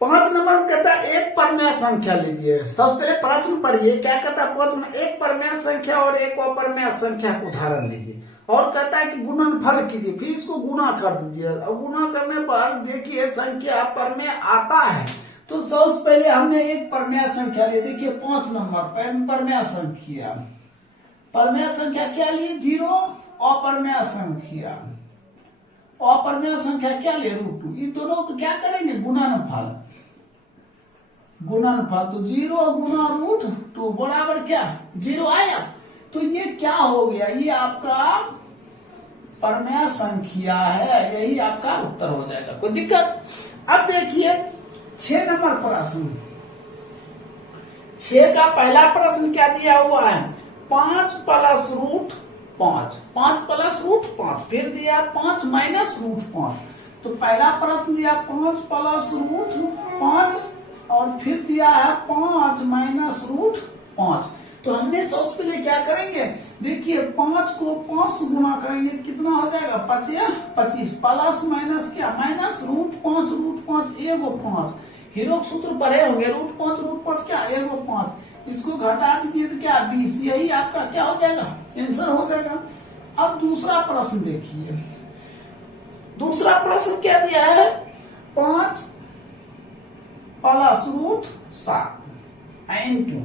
5 number में कहता है एक परमेय संख्या लीजिए। सबसे पहले प्रश्न पढ़िए, क्या कहता है प्रश्न में, एक परमेय संख्या और एक अपरमेय संख्या का उदाहरण लीजिए और कहता है कि गुणनफल कीजिए, फिर इसको गुणा कर दीजिए और गुणा करने पर देखिए संख्या परमेय आता है। तो सबसे पहले हमने एक परमेय संख्या ली, देखिए 5 नंबर परमेय संख्या, परमेय संख्या क्या लिए 0, अपरमेय संख्या, अपरमेय संख्या क्या ले √2, इन दोनों को क्या करेंगे गुणनफल, गुणनफल। तो 0 गुणा √2 बराबर क्या 0 आया। तो ये क्या हो गया, ये आपका परमेय संख्या है, यही आपका उत्तर हो जाएगा, कोई दिक्कत। अब देखिए 6 नंबर प्रश्न, 6 का पहला प्रश्न क्या दिया हुआ है, 5 + √5, 5 + √5, फिर दिया 5 - √5। तो पहला प्रश्न दिया 5 + √5 और फिर दिया है 5 - √5। तो हमने सबसे पहले क्या करेंगे, देखिए 5 को 5 से गुणा करेंगे तो कितना हो जाएगा 25, प्लस माइनस क्या माइनस √5 एगो 5, हीरो सूत्र पढ़े होंगे √5 क्या एगो 5, इसको घटा दीजिए तो क्या 20, यही आपका क्या हो जाएगा आंसर हो जाएगा। अब दूसरा प्रश्न देखिए, दूसरा प्रश्न क्या दिया है 5 + √7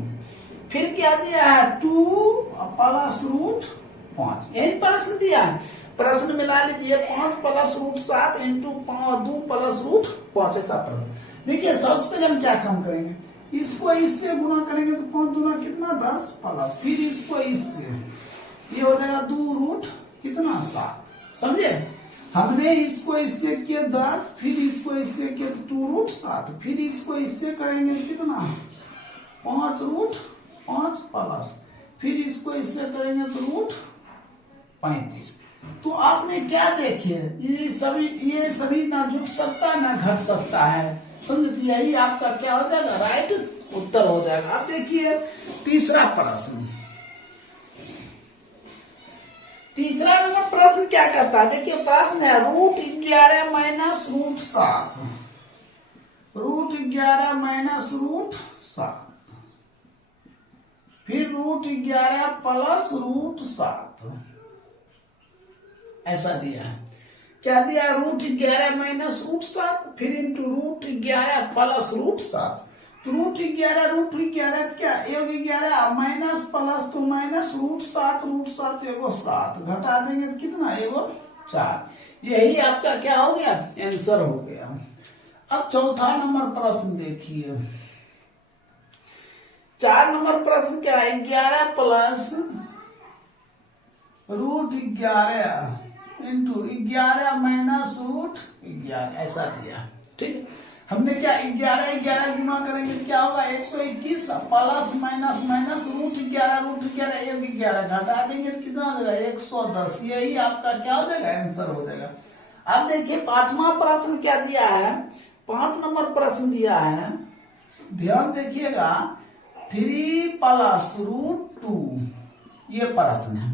* फिर क्या दिया है 2 + √5, यही प्रश्न दिया है। प्रश्न मिला लीजिए 5 + √7 * 2 + √5, ऐसा प्रश्न। देखिए सबसे पहले हम क्या काम करेंगे, इसको इससे गुणा करेंगे तो 5 दूना कितना 10 प्लस, फिर इसको इससे, ये हो जाएगा 2 कितना 7, समझे। हमने इसको इससे किया 10, फिर इसको इससे किया तो 2 √7, फिर इसको इससे करेंगे कितना 5 प्लस, फिर इसको इससे करेंगे तो √35। तो आपने क्या देखिए ये सभी ना झुक सकता ना घट सकता है, समझे। तो यही आपका क्या हो जाएगा राइट उत्तर हो जाएगा। अब देखिए तीसरा प्रश्न, तीसरा नंबर प्रश्न क्या करता है, देखिए प्रश्न है √11 - √7, √11 - √7, फिर √11 + √7, ऐसा दिया है। क्या दिया √11 - √7, फिर इंटू √11 + √7। तो √11 क्या 1 माइनस प्लस तो माइनस √7 एगो 7, घटा देंगे तो कितना एगो 4, यही आपका क्या हो गया आंसर हो गया। अब चौथा नंबर प्रश्न देखिए, 4 नंबर प्रश्न क्या है 11 + √11 इंटू 11 माइनस √11, ऐसा दिया, ठीक है। हमने क्या 11 गुना करेंगे तो क्या होगा 121 प्लस माइनस माइनस √11 घटा देंगे तो कितना हो जाएगा 110, यही आपका क्या हो जाएगा आंसर हो जाएगा। अब देखिए पांचवा प्रश्न क्या दिया है, 5 नंबर प्रश्न दिया है, ध्यान देखिएगा 3 + √2, ये प्रश्न है।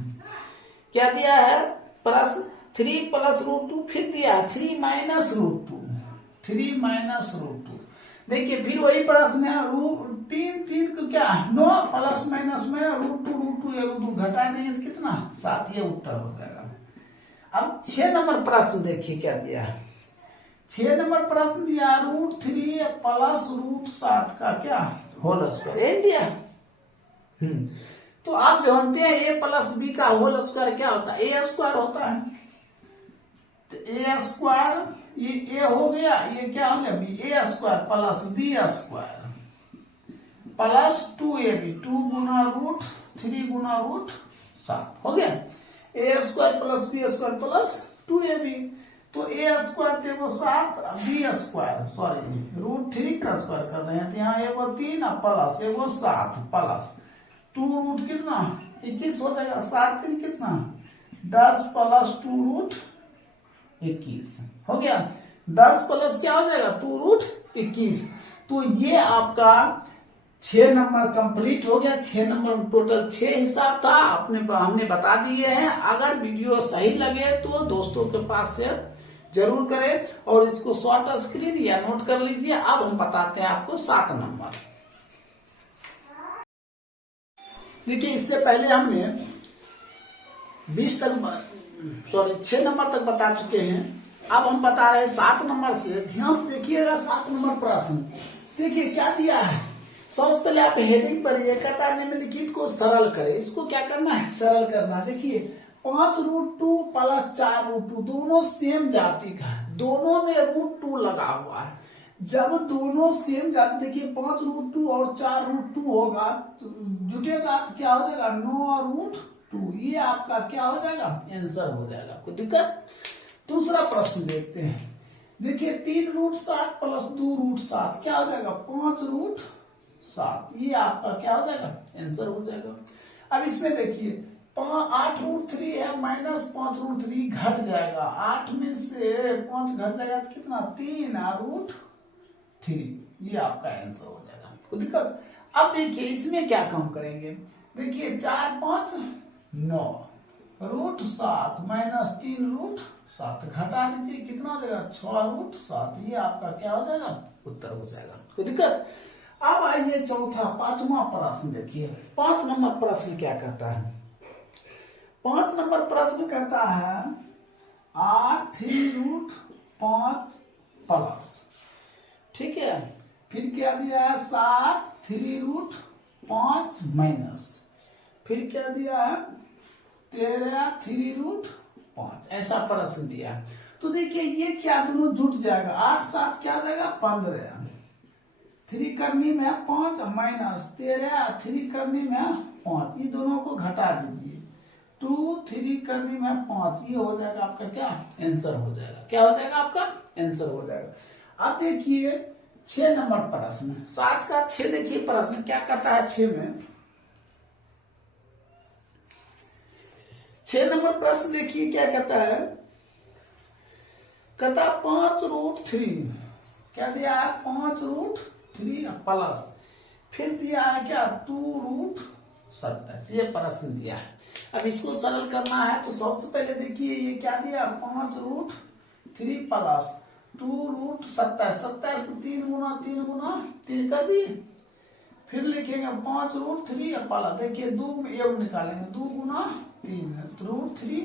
क्या दिया है प्रश्न 3 + √2, फिर दिया 3 - √2, 3 - √2। देखिए फिर वही प्रश्न है 3 को क्या 9 प्लस माइनस में √2 एगो 2 घटा देंगे तो कितना 7, ये उत्तर हो जाएगा। अब 6 नंबर प्रश्न देखिए क्या दिया है, 6 नंबर प्रश्न दिया √3 + √7 का क्या होल स्क्वायर दिया। तो आप जानते हैं a + b का होल स्क्वायर क्या होता है a² होता है। तो a² ये a हो गया, ये क्या हो गया b, a² + b² plus 2ab, 2 गुना √3 गुना √7 हो गया, a² + b² प्लस 2ab। तो a² तो एगो 7, b² सॉरी √3 का स्क्वायर कर रहे हैं तो यहाँ एगो 3 प्लस एगो 7 प्लस 2 कितना 21 हो जाएगा, 7 3 कितना 10 प्लस 2 √21 हो गया, 10 प्लस क्या हो जाएगा 2 √21। तो ये आपका 6 नंबर कंप्लीट हो गया। 6 नंबर टोटल 6 हिसाब था, हमने बता दिए हैं। अगर वीडियो सही लगे तो दोस्तों के पास शेयर जरूर करें और इसको शॉर्ट स्क्रीन या नोट कर लीजिए। अब हम बताते हैं आपको 7 नंबर। देखिए इससे पहले हमने 6 नंबर तक बता चुके हैं। अब हम बता रहे हैं 7 नंबर से। ध्यान से देखिएगा 7 नंबर प्रश्न। देखिए क्या दिया है। सबसे पहले आप हेडिंग पर ये कहता है निम्नलिखित को सरल करें। इसको क्या करना है, सरल करना। देखिए 5√2 प्लस 4√2 दोनों सेम जाति का है, दोनों में √2 लगा हुआ है। जब दोनों सेम जाति, देखिए 5√2 और 4√2 होगा तो जुटेगा तो क्या हो जाएगा 9√2। ये आपका क्या हो जाएगा, आंसर हो जाएगा। कोई दिक्कत। दूसरा प्रश्न देखते हैं। देखिए 3√7 प्लस 2√7 क्या हो जाएगा 5√7। ये आपका क्या हो जाएगा, आंसर हो जाएगा। अब इसमें देखिए 8√3 है माइनस 5√3 घट जाएगा। 8 में से 5 घट जाएगा तो कितना 3√3। ये आपका आंसर हो जाएगा। कोई दिक्कत। अब देखिए इसमें क्या काम करेंगे। देखिए 4 5 9 √7 माइनस 3√7 घटा दीजिए, कितना हो जाएगा 6√7। ये आपका क्या हो जाएगा, उत्तर हो जाएगा। कोई दिक्कत। अब आइए चौथा 5वां प्रश्न देखिए। 5 नंबर प्रश्न क्या कहता है। 5 नंबर प्रश्न कहता है 8 3√5 प्लस, ठीक है, फिर क्या दिया है 7 3√5 माइनस, फिर क्या दिया है 13 3√5। ऐसा प्रश्न दिया है। तो देखिए ये क्या दोनों जुट जाएगा। 8 7 क्या जाएगा 15, 3 करनी में 5 माइनस 13 3 करनी में 5, ये दोनों को घटा दीजिए 2 3 करनी में 5। ये हो जाएगा आपका क्या, आंसर हो जाएगा। क्या हो जाएगा आपका, आंसर हो जाएगा। अब देखिए 6 नंबर प्रश्न। 7 का 6 देखिए प्रश्न क्या कहता है। 6 नंबर प्रश्न देखिए क्या कहता है। कहता 5√3 क्या दिया है 5√3 प्लस, फिर दिया है क्या 2√27। ये प्रश्न दिया है। अब इसको सरल करना है तो सबसे पहले देखिए ये क्या दिया 5√3 प्लस 2√27। 27 को 3 गुना 3 गुना 3 कर दिए। फिर लिखेंगे 5√3 प्लस, देखिए 2 में 1 निकालेंगे 2 गुना 3 √3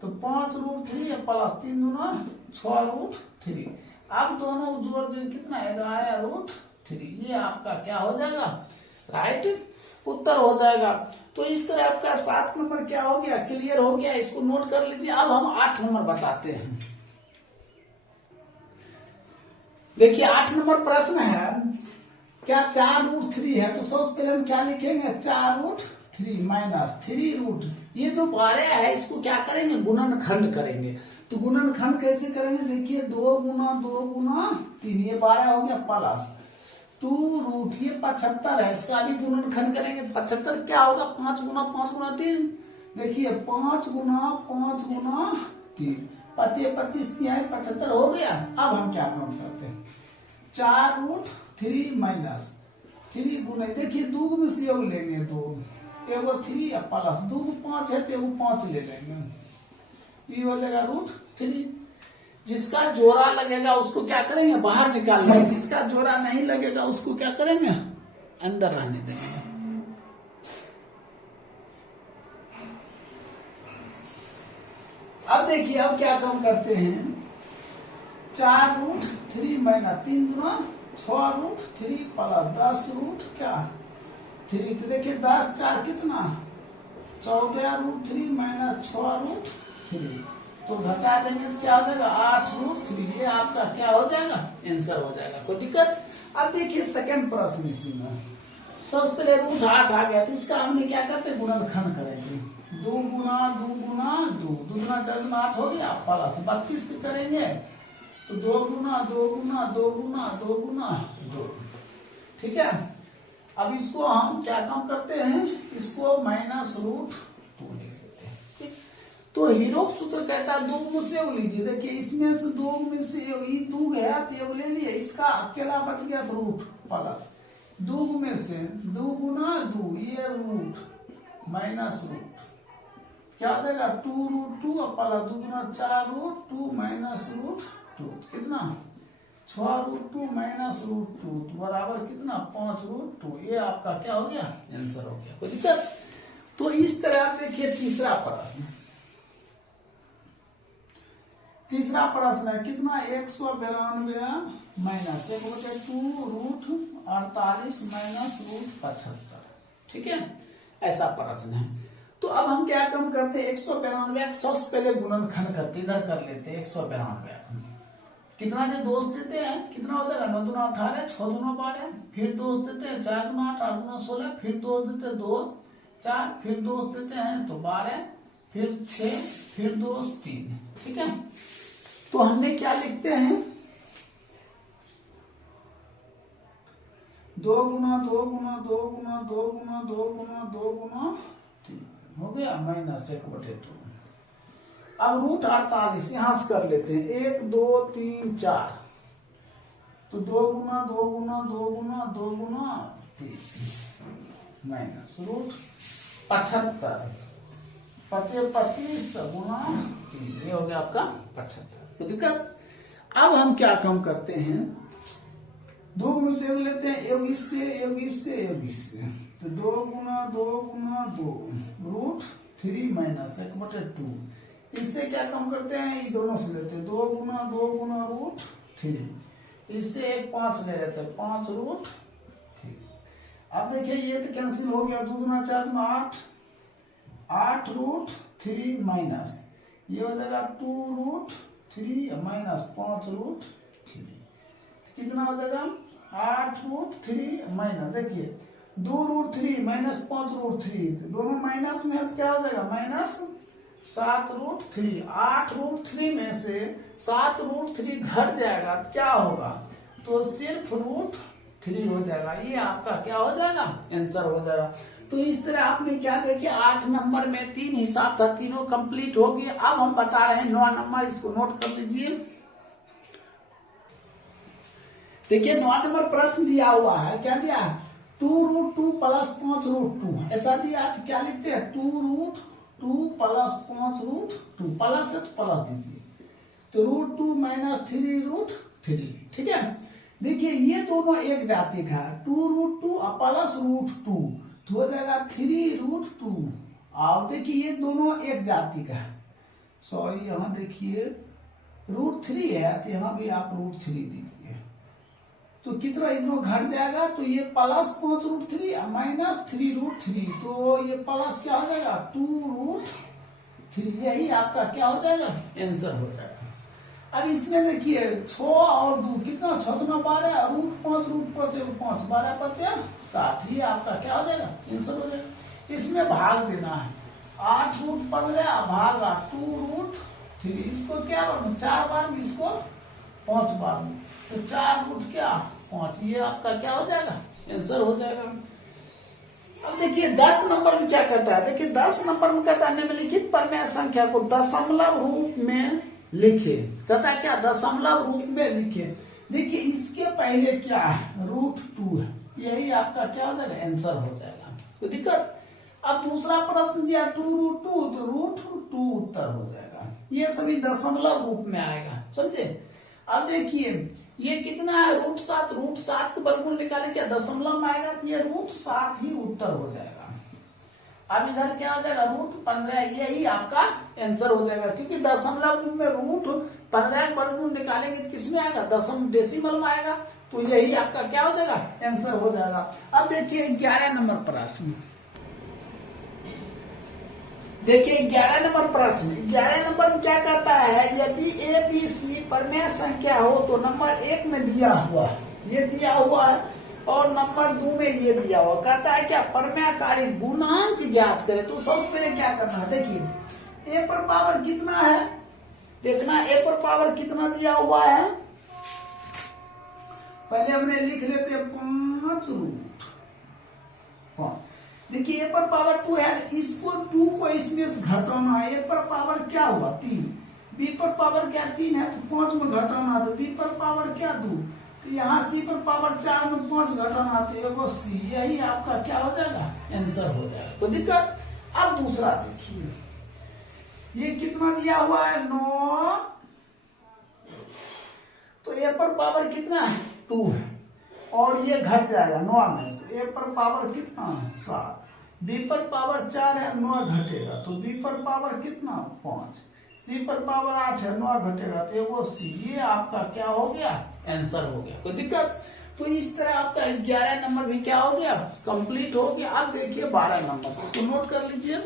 तो 5√3 प्लस 3 गुना 6√3। अब दोनों जोड़ दें कितना 11√3। ये आपका क्या हो जाएगा, राइट उत्तर हो जाएगा। तो इस तरह आपका 7 नंबर क्या हो गया, क्लियर हो गया। इसको नोट कर लीजिए। अब हम 8 नंबर बताते हैं। देखिए 8 नंबर प्रश्न है क्या 4√3 है। तो सबसे पहले हम क्या लिखेंगे 4√3 माइनस 3 ये जो 12 है इसको क्या करेंगे, गुणनखंड करेंगे। तो गुणनखंड कैसे करेंगे, देखिए 2 गुना 2 गुना 3, ये 12 हो गया प्लस 2 ये 75 है, इसका भी गुणनखंड करेंगे। 75 क्या होगा 5 गुना 5 गुना 3, देखिए 5 गुना 5 गुना 3, 25 25 75 हो गया। अब हम क्या काम करते हैं 4√3 माइनस 3 गुना, देखिए 2 में से योग लेंगे 2, एगो 3 प्लस 2 को 5 है तो एगो 5 ले लेंगे। ये हो जाएगा √3। जिसका जोड़ा लगेगा उसको क्या करेंगे, बाहर निकाल लेंगे। जिसका जोड़ा नहीं लगेगा उसको क्या करेंगे, अंदर रहने देंगे। अब देखिए अब क्या काम करते हैं 4√3 माइनस 3 गुना 6√3 प्लस 10√3। तो देखिए 10 4 कितना 14√3 माइनस 6√3, तो घटा देंगे तो क्या हो जाएगा 8√3। ये आपका क्या हो जाएगा, आंसर हो जाएगा। कोई दिक्कत। अब देखिए सेकंड प्रश्न इसी में। सबसे पहले √8 आ गया तो इसका हमने क्या करते गुणनखंड करेंगे। 2 गुना 2 गुना 2, 2 गुना 4 गुना 8 हो गया प्लस 32 करेंगे तो 2 गुना 2 गुना 2 गुना 2 गुना 2, ठीक है। अब इसको हम क्या काम करते हैं, इसको माइनस √2 ले लेते हैं, ठीक। तो हीरो सूत्र कहता है 2 में से योग लीजिए। देखिए इसमें से 2 में से ये 2 गया तो योग ले लिए, इसका अकेला बच गया तो रूट प्लस 2 में से 2 गुना 2 ये रूट माइनस रूट, क्या हो जाएगा 2√2 और प्लस 2 गुना 4√2 माइनस √2 कितना 6√2 माइनस √2 बराबर कितना 5√2। ये आपका क्या हो गया आंसर हो गया। कोई दिक्कत? तो इस तरह आप देखिए तीसरा प्रश्न है कितना 192 माइनस 1/2√48 माइनस √75। ठीक है, ऐसा प्रश्न है। तो अब हम क्या काम करते हैं 192 सबसे पहले गुणनखंड करते इधर कर लेते हैं 192 कितना दे दोष देते हैं कितना हो जाएगा 9 दूना 18 6 दूना 12 फिर दोष देते हैं 4 दूना 8 8 दूना 16 फिर दोष देते हैं 2 4 फिर दोष देते हैं तो 12 फिर 6 फिर दोष 3। ठीक है, तो हमने क्या लिखते हैं 2 गुना 2 गुना 2 गुना 2 गुना 2 गुना 2 गुना 3 हो गया माइनस 1/2। अब √48 यहां से कर लेते हैं 1 2 3 4 तो 2 गुना 2 गुना 2 गुना 2 गुना 3 माइनस √75 25 गुना 3 ये हो गया आपका 75। तो दिक्कत? अब हम क्या काम करते हैं 2 गुना से लेते हैं योग इससे योग इससे योग इससे तो 2 गुना 2 गुना 2 √3 माइनस 1/2 इससे क्या काम करते हैं ये दोनों से लेते हैं 2 गुना √3 इससे एक 5 ले लेते हैं 5√3। अब देखिए ये तो कैंसिल हो गया 2 गुना 4 गुना 8√3 माइनस ये हो जाएगा 2√3 माइनस 5√3 कितना हो जाएगा 8√3 माइनस देखिए 2√3 माइनस 5√3 दोनों माइनस में है तो क्या हो जाएगा माइनस 7√3 8√3 में से 7√3 घट जाएगा तो क्या होगा तो सिर्फ √3 हो जाएगा। ये आपका क्या हो जाएगा आंसर हो जाएगा। तो इस तरह आपने क्या देखिए 8 नंबर में 3 हिसाब था तीनों कंप्लीट हो गए। अब हम बता रहे हैं 9 नंबर इसको नोट कर लीजिए। देखिए 9 नंबर प्रश्न दिया हुआ है क्या दिया 2√2 प्लस 5√2 ऐसा दिया है तो क्या लिखते हैं 2√2 प्लस 5√2 प्लस है तो प्लस दीजिए तो √2 माइनस 3√3। ठीक है, देखिए ये दोनों एक जाति का 2√2 प्लस √2 तो हो जाएगा 3√2 और देखिए ये दोनों एक जाति का सॉरी यहाँ देखिए √3 है तो यहाँ भी आप √3 दीजिए तो कितना इधर घट जाएगा तो ये प्लस 5√3 माइनस 3√3 तो ये प्लस क्या हो जाएगा 2√3 यही आपका क्या हो जाएगा आंसर हो जाएगा। अब इसमें देखिए 6 और 2 कितना 6 गुना 12 √5 √5 12 5 60 ये आपका क्या हो जाएगा आंसर हो जाएगा। इसमें भाग देना है 8√15 भागा 2√3 इसको क्या 4 बार में इसको 5 बार में तो 4√5 ये आपका क्या हो जाएगा आंसर हो जाएगा। अब देखिए 10 नंबर में क्या कहता है देखिए 10 नंबर में कहता है निम्नलिखित परमेय संख्या को दशमलव रूप में लिखे। कहता है क्या दशमलव रूप में लिखे। देखिए इसके पहले क्या है √2 है यही आपका क्या हो जाएगा आंसर हो जाएगा। तो दिक्कत? अब दूसरा प्रश्न दिया 2√2 तो √2 उत्तर हो जाएगा। ये सभी दशमलव रूप में आएगा समझे। अब देखिए ये कितना है √7 के वर्गमूल निकाले क्या दशमलव में आएगा तो ये √7 ही उत्तर हो जाएगा। अब इधर क्या हो जाएगा √15 यही आपका आंसर हो जाएगा क्योंकि दशमलव में √15 के वर्गमूल निकालेंगे तो किसमें आएगा डेसिमल में आएगा तो यही आपका क्या हो जाएगा आंसर हो जाएगा। अब देखिए 11 नंबर प्रश्न देखिए 11 नंबर प्रश्न 11 नंबर में क्या कहता है यदि ABC परमेय संख्या हो तो नंबर 1 में दिया हुआ ये दिया हुआ है और नंबर 2 में ये दिया हुआ। कहता है क्या परमेयकारी गुणांक ज्ञात करें। तो सबसे पहले क्या करना है देखिए a पर पावर कितना है देखना a पर पावर कितना दिया हुआ है पहले हमने लिख लेते 5√5 देखिए ए पर पावर 2 है इसको 2 को इसमें से घटाना है। ए पर पावर क्या हुआ 3 बी पर पावर क्या 3 है तो 5 में घटाना तो बी पर पावर क्या 2 तो यहाँ सी पर पावर 4 में 5 घटाना तो एगो सी यही आपका क्या हो जाएगा आंसर हो जाएगा। कोई दिक्कत? अब दूसरा देखिए ये कितना दिया हुआ है 9, तो ए पर पावर कितना है 2 है, और ये घट जाएगा 9 में से। ए पर पावर कितना है 7, बी पर पावर 4 है, 9 घटेगा तो बी पर पावर कितना 5, सी पर पावर 8 है, 9 घटेगा तो वो सी। ये आपका क्या हो गया आंसर हो गया। कोई दिक्कत? तो इस तरह आपका 11 नंबर भी क्या हो गया कंप्लीट हो गया। अब देखिए 12 नंबर, इसको नोट कर लीजिए।